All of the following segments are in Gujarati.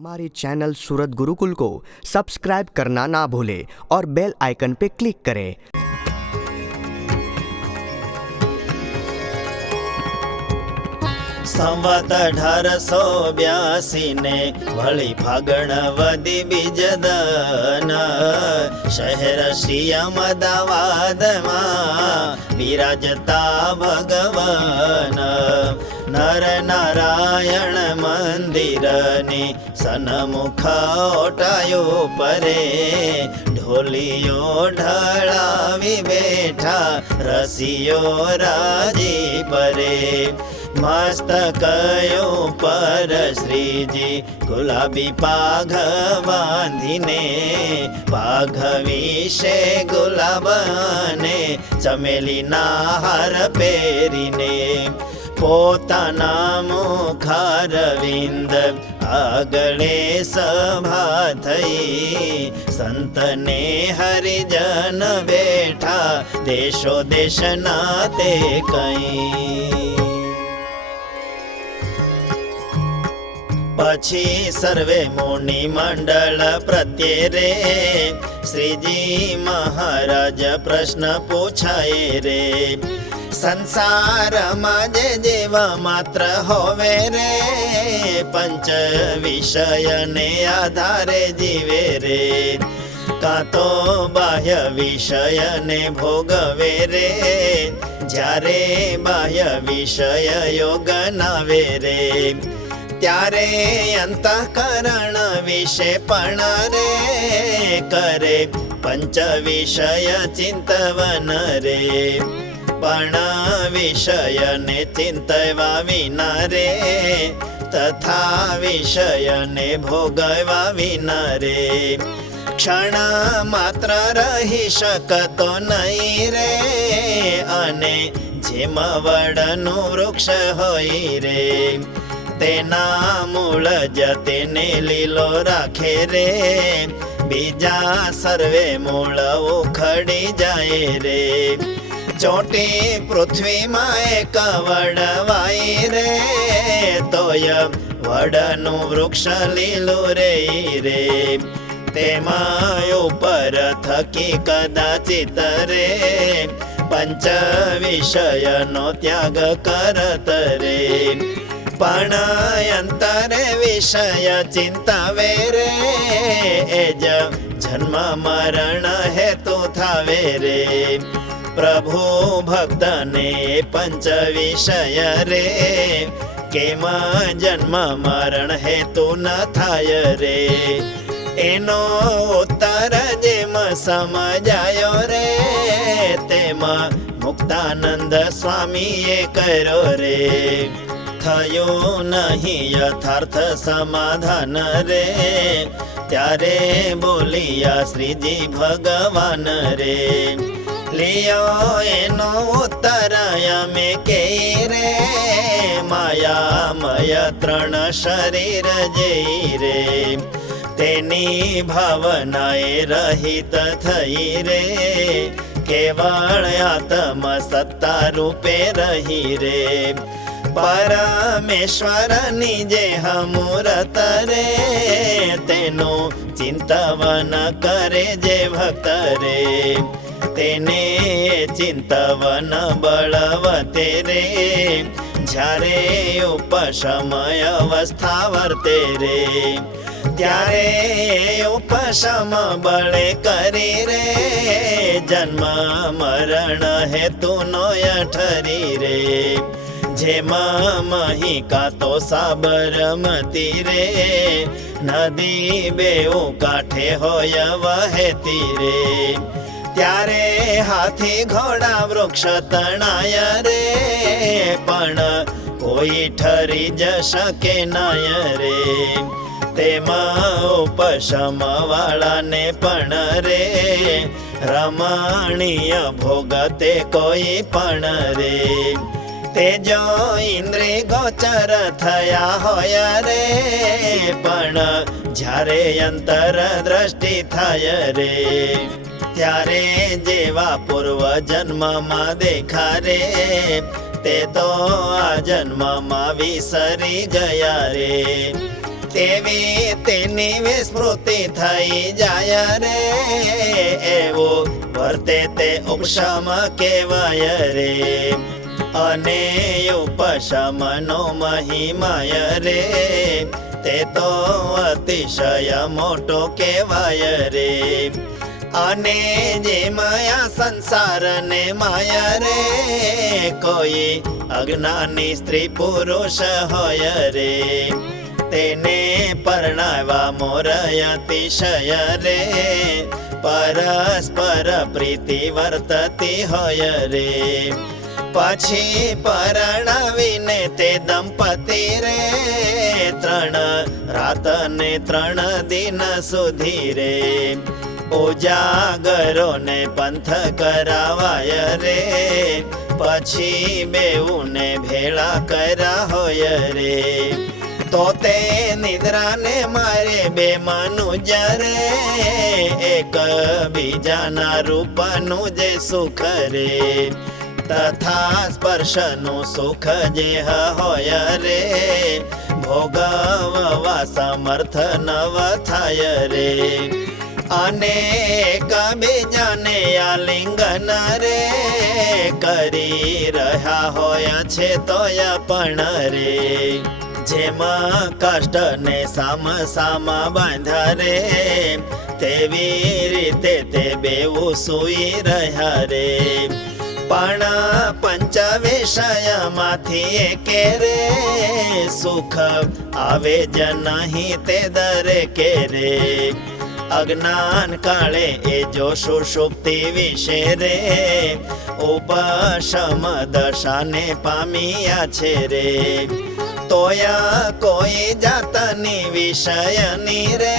हमारे चैनल सूरत गुरुकुल को सब्सक्राइब करना ना भूलें और बेल आइकन पे क्लिक करें। संवत 1882 ने वળી ફાગણ વદી બીજદન શહેર શ્રી અમદાવાદમાં બિરાજતા ભગવાન નર નારાયણ મંદિરની સન્મુખ ઓટાયો પરે ઢોલીઓ ઢળાવી બેઠા રસિયો રાજી પરે મસ્તકયો પર શ્રીજી ગુલાબી પાઘ બાંધીને પાઘ વિશે ગુલાબને ચમેલીના હાર પહેરીને પોતાના મુખારવિંદ આગળે સભા થઈ સંતને હરિજન બેઠા દેશો દેશના તે કઈ પછી સર્વે મુનિ મંડળ પ્રત્યે રે શ્રીજી મહારાજ પ્રશ્ન પૂછાય રે સંસારમાં જે જીવ માત્ર હોવે રે પંચ વિષયને આધારે જીવે રે કાં તો બાહ્ય વિષયને ભોગવે રે જ્યારે બાહ્ય વિષય યોગ નાવે રે ત્યારે અંતઃકરણ વિશે પણ રે કરે પંચ વિષય ચિંતવન રે પણ વિષયને ચિંતવા વિના રે તથા વિષયને ભોગવા વિના રે ક્ષણ માત્ર રહી શકતો નહીં રે અને જેમ વડનું વૃક્ષ હોય રે તેના મૂળ જ તેને લીલો રાખે રે બીજા સર્વે મૂળ ઉખડી જાય રે ચોટી પૃથ્વીમાં એક વડવાય રે તોય વડનું વૃક્ષ લીલું રે રે તેમાં ઉપર થકી કદાચિત રે પંચ વિષયનો ત્યાગ કરત રે પણ અંતરે વિષય ચિંતાવે રે એ જ જન્મ મરણ હેતુ થાવે રે પ્રભુ ભક્તને પંચ વિષય રે કેમ જન્મ મરણ હેતુ ન થાય રે એનો ઉત્તર જેમ સમજાયો રે તેમાં મુક્તાનંદ સ્વામીએ કર્યો રે થયું નહીં યથાર્થ સમાધાન રે ત્યારે બોલિયા શ્રીજી ભગવાન રે લિયો એનો ઉત્તર અમે કે રે માયામય ત્રણ શરીર જઈ રે તેની ભાવનાએ રહિત થઈ રે કેવળ આત્મ સત્તા રૂપે રહી રે પરમેશ્વરની જે મૂરત રે તેનું ચિંતવન કરે જે ભક્ત રે તેને ચિંતવન બળવતે રે જ્યારે ઉપશમય અવસ્થા વર્તે રે ત્યારે ઉપશમ બળે કરી રે જન્મ મરણ હેતુ નો ઠરી રે જેમાં મહિકા તો સાબરમતી રે નદી બેઉ કાંઠે હોય વહેતી રે ત્યારે હાથી ઘોડા વૃક્ષ તણાય રે પણ કોઈ ઠરી જ શકે નાય રે તેમાં ઉપશમ વાળાને પણ રે રમણીય ભોગતે કોઈ પણ રે તે જો ઇન્દ્રિય ગોચર થયા હોય રે પણ જ્યારે અંતર દ્રષ્ટિ થાય રે ત્યારે જેવા પૂર્વ જન્મમાં દેખા રે તે તો આ જન્મમાં વિસરી ગયા રે તેવી તેની વિસ્મૃતિ થઈ જાય રે, એવું વર્તે તે ઉપશમ કહેવાય રે. અને ઉપશમનો મહિમાય રે, તે તો અતિશય મોટો કહેવાય રે. અને જે માયા સંસારને માયા રે, કોઈ અજ્ઞાની સ્ત્રી પુરુષ હોય રે, તેને પરણાવા મોરય અતિશય રે, પરસ્પર પ્રીતિ વર્તતી હોય રે. પછી પરણાવીને તે દંપતી રે, 3 રાત ને 3 દિન સુધી રે, ઉજાગરો ને પંથ કરાવાય રે, પછી બેઉને ભેળા કર્યા હોય રે. તો તે નિદ્રાને મારે બે મનુજ રે, એક બીજાના રૂપનું જે સુખ રે, તથા સ્પર્શનું સુખ જે હોય રે, ભોગવવા સમર્થ નવ થાય રે. અને એકબીજાને આલિંગન રે, કરી રહ્યા હોય છે તોય પણ રે, જેમાં કષ્ટ ને સામ સામા બાંધ્યા રે, તેવી રીતે તે બેઉ સૂઈ રહ્યા રે. પણ પંચ વિષયમાંથી એકે રે, સુખ આવે જ નહીં તે દરેકે રે. અજ્ઞાન કાળે એ જો સુષુપ્તિ વિશે રે, ઉપશમ દશાને પામ્યા છે રે. તોયા કોઈ જાતની વિષયની રે,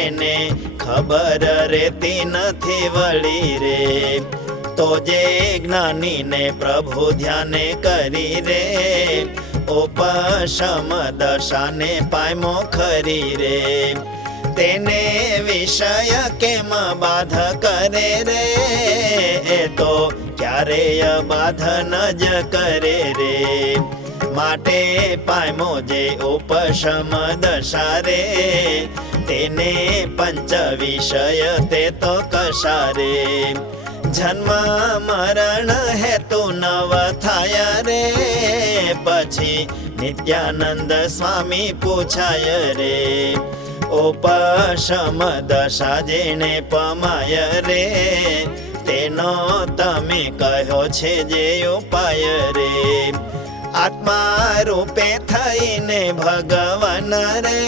એને ખબર રેતી નથી વળી રે. તો જે જ્ઞાનીને પ્રભુ ધ્યાને કરી રે, ઉપશમ દશાને પામ્યો ખરી રે. તેને વિષય કેમ બાધ કરે રે, એ તો ક્યારેય બાધન જ કરે રે. માટે પામ્યો જે ઉપશમ દશા રે, તેને પંચ વિષય તે તો કશા રે. જન્મ મરણ હેતુ નવ થાય રે, પછી નિત્યાનંદ સ્વામી પૂછાય રે. ઉપશમ દશા જેને પમાય રે, તેનો તમે કહ્યો છે જે ઉપાય રે. આત્મા રૂપે થઈને ભગવાન રે,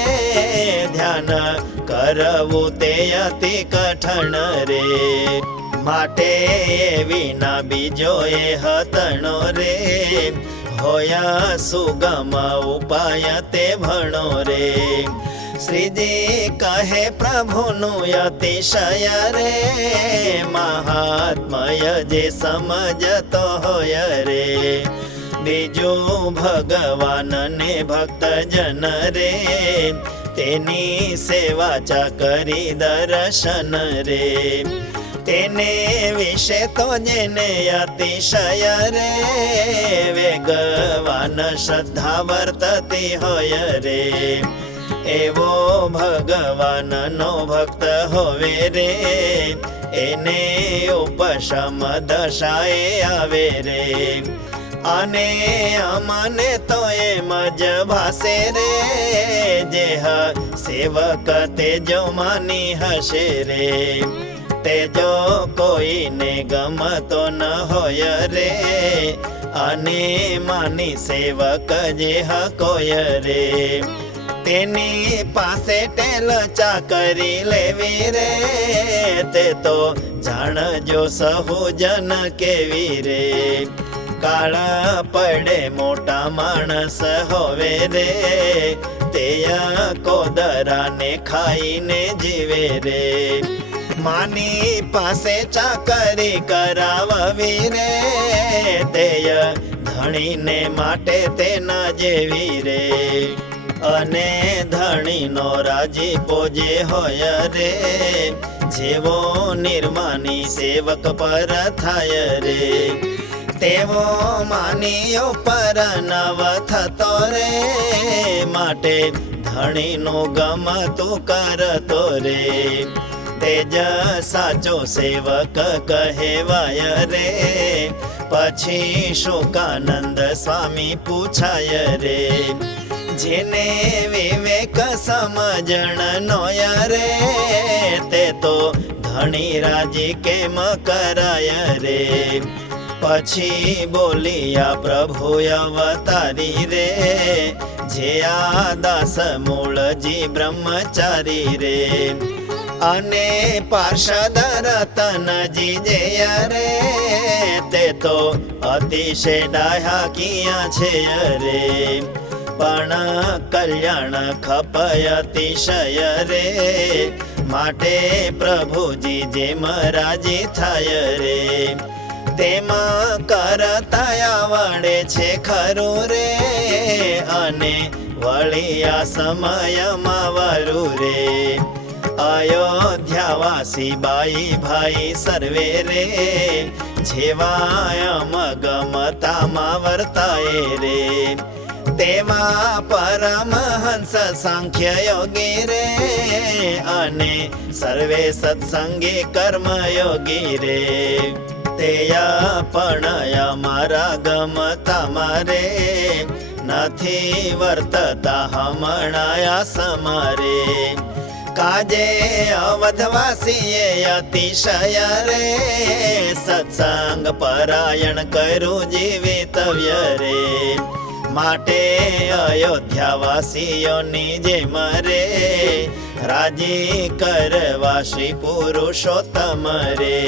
ધ્યાન કરવું તે અતિ કઠણ રે. માટે વિના બીજો એ હતણો રે, હોયા સુગમ ઉપાય તે ભણો રે. શ્રીજી કહે પ્રભુનું અતિશય રે, મહાત્મય જે સમજતો હોય રે. બીજું ભગવાન ને ભક્ત જન રે, તેની સેવા ચાકરી દર્શન રે. તેને વિશે તો જેને અતિશય રે, વેગવાન શ્રદ્ધા વર્તતી હોય રે. એવો ભગવાનનો ભક્ત હોવે રે, એને ઉપશમ દશાએ આવે રે. અને અમને તો એમ જ ભાસે રે, જેહ સેવક તેજો માની હશે રે. તેજો કોઈને ગમતો ન હોય રે, અને માની સેવક જેહ કોઈ રે. તેની પાસે ટેલ ચાકરી લેવી રે, તે તો જાણજો સહુજન કેવી રે. કાળા પડે મોટા માણસ હોવે રે, તે કોદરાને ખાઈને જીવે રે. માની પાસે ચાકરી કરાવવી રે, તે ધણીને માટે તે ન જેવી રે. અને ધણીનો રાજીપો જે હોય રે, જેવો નિર્માની સેવક પર થાય રે. તેવો માની ઉપર નવ થતો રે, માટે ધણીનું ગમતું કરતો રે. તેજ સાચો સેવક કહેવાય રે. પછી શુકાનંદ સ્વામી પૂછાય રે. જેને વિવેક સમજણ નોય રે, તે તો ધણી રાજી કેમ કરાય રે. પછી બોલિયા પ્રભુ અવતારી રે. જે આ દાસ મૂળજી બ્રહ્મચારી રે. અને પાર્ષદ રતનજી જય રે, તે તો અતિશય ડાહ્યા કિયા છે રે. પણ કલ્યાણ ખપય અતિશય રે. માટે પ્રભુજી જેમ રાજી થાય રે. તેમાં કરતા આવડે છે ખરું રે. અને વળિયા સમયમાં વરું રે. અયોધ્યાવાસી બાઈ ભાઈ સર્વે રે. જેવા ગમતામાં વર્તાય રે. તેવા પરમહંસ સાંખ્ય યોગી રે. અને સર્વે સત્સંગી કર્મયોગી રે. તે પણ અમારા ગમતા મારે. નથી વર્તતા હમણાયા સમારે. કાજે અવધવાસીએ અતિશય રે. સત્સંગ પરાયણ કરું જીવિતવ્ય રે. માટે અયોધ્યાવાસીઓની જેમ રે. રાજી કરવા શ્રી પુરુષોત્તમ રે.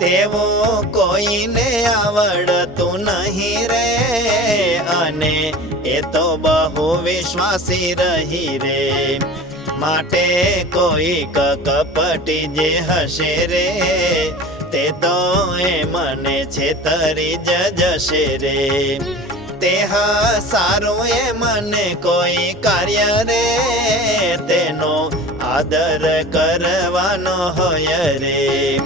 તેવું કોઈને આવડતું નહીં રે. અને એ તો બહુ વિશ્વાસી રહી રે. માટે કોઈ કપટી જે હશે રે. તે તો એ મને છેતરી જ જશે રે. તે સારું એ મને કોઈ કાર્ય રે. તેનો આદર કરવાનો હોય રે.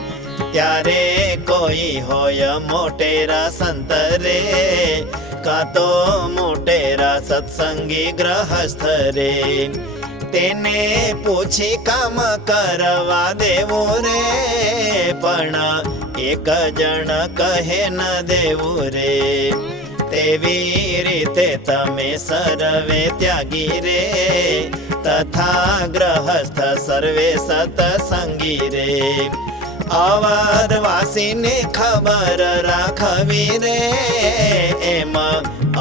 ત્યારે કોઈ હોય મોટેરા સંત રે. કાં તો મોટેરા સત્સંગી ગ્રહસ્થ રે. તેને પૂછી કામ કરવા દેવું રે. પણ એક જણ કહે ન દેવું રે. તેવી રીતે તમે સર્વે ત્યાગી રે. તથા ગ્રહસ્થ સર્વે સત્સંગી રે. અવધવાસીને ખબર રાખવી રે. એમાં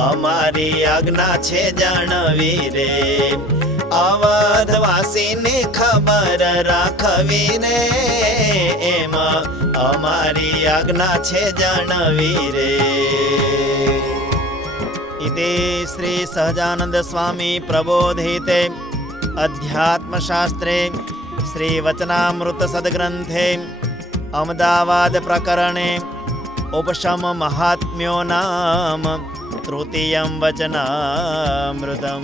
અમારી આજ્ઞા છે જાણવી રે. અવધવાસીને ખબર રાખવી રે. એમાં અમારી આજ્ઞા છે જાણવી રે. ઇતિ શ્રી સહજાનંદ સ્વામી પ્રબોધિતે અધ્યાત્મશાસ્ત્રે શ્રી વચનામૃત સદગ્રંથે અમદાવાદ પ્રકરણે ઉપશમ મહાત્મ્યો નામ તૃતીયં વચનામૃતમ.